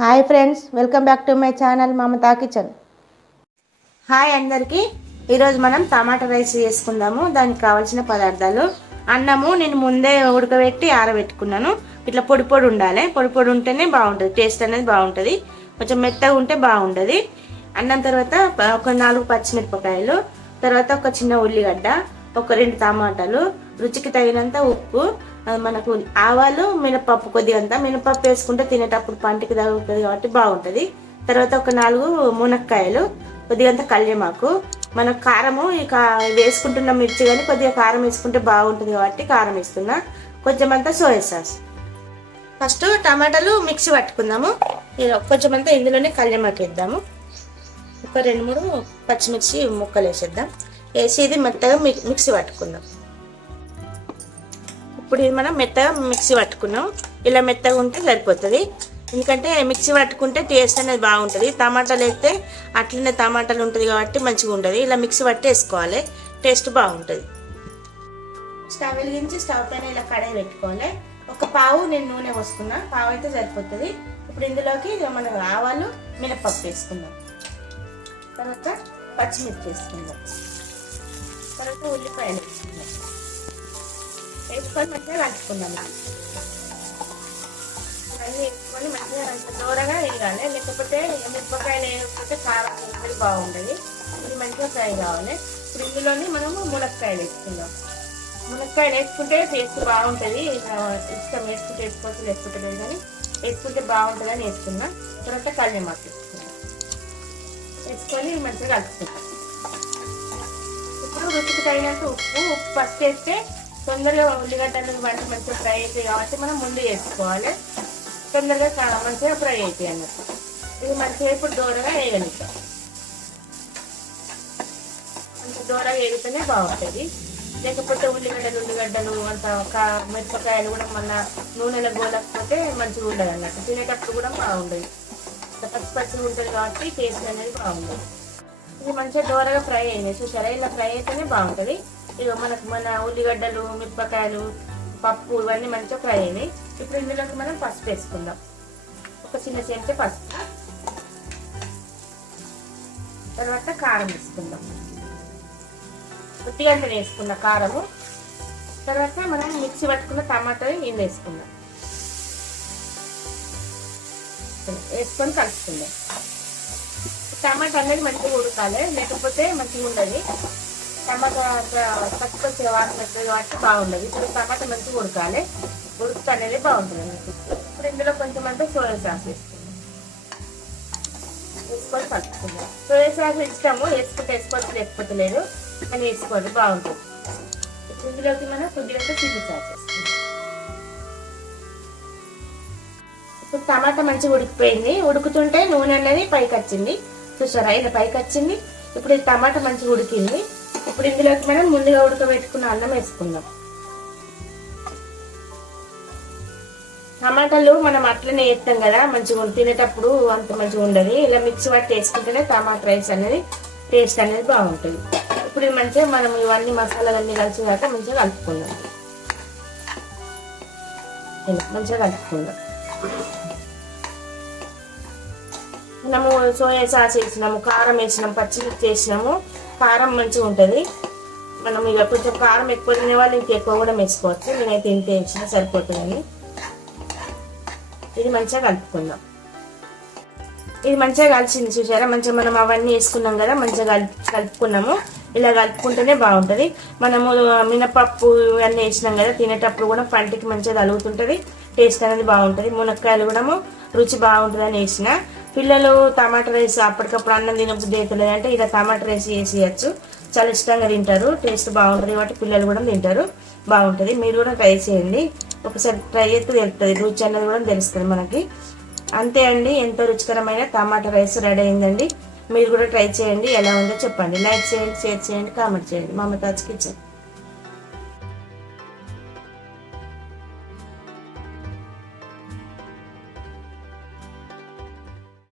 Hi friends welcome back to my channel Mamata kitchen. Hi అందరికీ. ఈరోజు మనం టమాటా rice చేసుకుందాము. దానికి కావాల్సిన పదార్థాలు. అన్నము నేను ముందే ఉడకబెట్టి ఆరబెట్టుకున్నాను. ఇట్లా పొడి పొడి ఉండాలి. పొడి పొడి ఉంటేనే బాగుంటుంది. టేస్ట్ అనేది బాగుంటుంది. కొంచెం మెత్తగా ఉంటే బాగుంటుంది అన్నం తర్వాత ఒక నాలుగు పచ్చిమిరపకాయలు. తర్వాత ఒక చిన్న ఉల్లిగడ్డ ఒక రెండు టమాటాలు రుచికి తగినంత ఉప్పు మనకు ఆవాలు మినపప్పు కొద్దిగంత మినపప్పు వేసుకుంటే తినేటప్పుడు పంటికి తగులుతుంది కాబట్టి బాగుంటుంది. తర్వాత ఒక నాలుగు మునక్కాయలు కొద్దిగంత కళ్యమాకు. మన కారము ఇక వేసుకుంటున్న మిర్చి కానీ కొద్దిగా కారం వేసుకుంటే బాగుంటుంది కాబట్టి కారం వేస్తున్నా. కొంచెం అంతా సోయా సాస్. ఫస్ట్ టమాటాలు మిక్సీ పట్టుకుందాము. ఇది కొంచెం అంతా ఇందులోనే కళ్యమాకు వేద్దాము. ఒక రెండు మూడు పచ్చిమిర్చి ముక్కలు వేసేద్దాం. వేసి ఇది మెత్తగా మిక్సీ పట్టుకుందాం. ఇప్పుడు ఇది మనం మెత్తగా మిక్సీ పట్టుకున్నాం. ఇలా మెత్తగా ఉంటే సరిపోతుంది. ఎందుకంటే మిక్సీ పట్టుకుంటే టేస్ట్ అనేది బాగుంటుంది. టమాటాలు వేస్తే అట్లనే టమాటాలు ఉంటుంది కాబట్టి మంచిగా ఉంటుంది. ఇలా మిక్సీ పట్టి వేసుకోవాలి. టేస్ట్ బాగుంటుంది. స్టవ్ వెలిగించి స్టవ్ పైన ఇలా కడాయి పెట్టుకోవాలి. ఒక పావు నేను నూనె పోసుకున్నా. పావు అయితే సరిపోతుంది. ఇప్పుడు ఇందులోకి మనం ఆవాలు మినపప్పు వేసుకుందాం. తర్వాత పచ్చిమిర్చి వేసుకుందాం. తర్వాత ఉల్లిపాయలు. వేసుకొని మంచిగా కలుపుకుందాం ఇవన్నీ వేసుకొని మంచిగా అంత దూరగా వేయాలి లేకపోతే మిరపకాయలు వేయకపోతే కారం వేసుకొని బాగుంటుంది. ఇది మంచిగా ఫ్రై కావాలి. ఇప్పుడు ఇందులోని మనము మునక్కాయలు వేసుకుందాం. మునక్కాయలు వేసుకుంటే టేస్ట్ బాగుంటుంది. ఇష్టం వేసుకుంటే వేసుకోవచ్చు లేకపోతే కానీ వేసుకుంటే బాగుంటుంది అని వేసుకున్నా. తర్వాత కళ్యామాకు వేసుకున్నాం వేసుకొని మంచిగా కలుపుకుంటాం ఇప్పుడు రుచికి తగినంత ఉప్పు ఉప్పు ఫస్ట్ వేస్తే తొందరగా ఉల్లిగడ్డలు వంట మంచిగా ఫ్రై అవుతాయి కాబట్టి మనం ముందు వేసుకోవాలి. తొందరగా మంచిగా ఫ్రై అవుతాయి అన్నట్టు ఇది మంచిగా ఇప్పుడు దూరగా వేయగలుగుతాం కొంచెం దూరంగా వేగితేనే బాగుంటుంది. లేకపోతే ఉల్లిగడ్డలు ఉల్లిగడ్డలు అంత కా- మిరపకాయలు కూడా మన నూనెలో గోలకపోతే మంచిగా ఉండదు అన్నట్టు తినేటప్పుడు కూడా బాగుండదు. పచ్చి పచ్చిగా ఉంటుంది కాబట్టి టేస్ట్ అనేది బాగుంటుంది ఇది మంచిగా దోరగా ఫ్రై అయింది. చూసారా? ఇలా ఫ్రై అయితేనే బాగుంటుంది. ఇక మనకు మన ఉల్లిగడ్డలు మిరపకాయలు పప్పు ఇవన్నీ మంచిగా ఫ్రై అయినాయి. ఇప్పుడు ఇందులోకి మనం పసుపు వేసుకుందాం. ఒక చిన్న చెంచా పసుపు. తర్వాత కారం వేసుకుందాం. ఉత్తిగంట వేసుకున్న కారము. తర్వాత మనం మిక్సీ పట్టుకున్న టమాటా ఇందులో వేసుకుందాం. వేసుకొని కలుపుకుందాం. టమాటా అనేది మంచిగా ఉడకాలి లేకపోతే మంచిగా ఉండదు. టమాటా తక్కువ వాసన వస్తుంది కాబట్టి బాగుండదు. ఇప్పుడు టమాటా మంచిగా ఉడకాలి. ఉడుకుతా అనేది బాగుంటుంది. ఇప్పుడు ఇందులో కొంచెం అంటే సోయా సాస్ వేసుకుందాం. వేసుకొని కలుపుకుందాం. సోయా సాస్ ఇష్టము. వేసుకుంటే వేసుకోవచ్చు లేకపోతే లేదు. కానీ వేసుకోండి బాగుంటుంది. ఇందులోకి మనం కొద్దిగా చిల్లీ సాస్ వేసుకుందాం. ఇప్పుడు టమాటా మంచిగా ఉడికిపోయింది. ఉడుకుతుంటే నూనె అనేది పైకి వచ్చింది. చూసారా? ఇలా పైకి వచ్చింది. ఇప్పుడు ఈ టమాటా మంచిగా ఉడికింది. ఇప్పుడు ఇందులోకి మనం ముందుగా ఉడకబెట్టుకున్న అన్నం వేసుకుందాం. టమాటాలు మనం అట్లనే వేస్తాం కదా మంచిగా తినేటప్పుడు అంత మంచిగా ఉండదు. ఇలా మిక్స్ పట్టి వేసుకుంటేనే టమాటా రైస్ అనేది టేస్ట్ అనేది బాగుంటుంది. ఇప్పుడు మంచిగా మనం ఇవన్నీ మసాలాలన్నీ కలిసినాక మంచిగా కలుపుకుందాం. ఇలా మంచిగా కలుపుకుందాం. మనము సోయా సాస్ వేసినాము కారం వేసినాము పచ్చిమిర్చి వేసినాము. కారం మంచిగా ఉంటుంది. మనం ఇక కొంచెం కారం ఎక్కువ తినే వాళ్ళు ఇంకెక్కువ కూడా వేసుకోవచ్చు నేనైతే ఇంత వేసిన సరిపోతుందని. ఇది మంచిగా కలుపుకుందాం. ఇది మంచిగా కలిసింది చూసారా? మంచిగా మనం అవన్నీ వేసుకున్నాం కదా మంచిగా కలిపి కలుపుకున్నాము. ఇలా కలుపుకుంటేనే బాగుంటుంది. మనము మినపప్పు ఇవన్నీ వేసినాం కదా తినేటప్పుడు కూడా పంటికి మంచిగా తలుగుతుంటుంది టేస్ట్ అనేది బాగుంటుంది. మునక్కాయలు కూడా రుచి బాగుంటుంది అని వేసిన. పిల్లలు టమాటా రైస్ అప్పటికప్పుడు అన్నం తినప్పుడు దేతలేదు అంటే ఇలా టమాటా రైస్ వేసేయచ్చు చాలా ఇష్టంగా తింటారు. టేస్ట్ బాగుంటుంది కాబట్టి పిల్లలు కూడా తింటారు. బాగుంటుంది. మీరు కూడా ట్రై చేయండి. ఒకసారి ట్రై చేస్తే తెలుస్తుంది రుచి అన్నది కూడా తెలుస్తుంది మనకి. అంతే అండి. ఎంతో రుచికరమైన టమాటా రైస్ రెడీ అయిందండి. మీరు కూడా ట్రై చేయండి. ఎలా ఉందో చెప్పండి. లైక్ చేయండి షేర్ చేయండి కామెంట్ చేయండి. మమతాజ్ కిచెన్.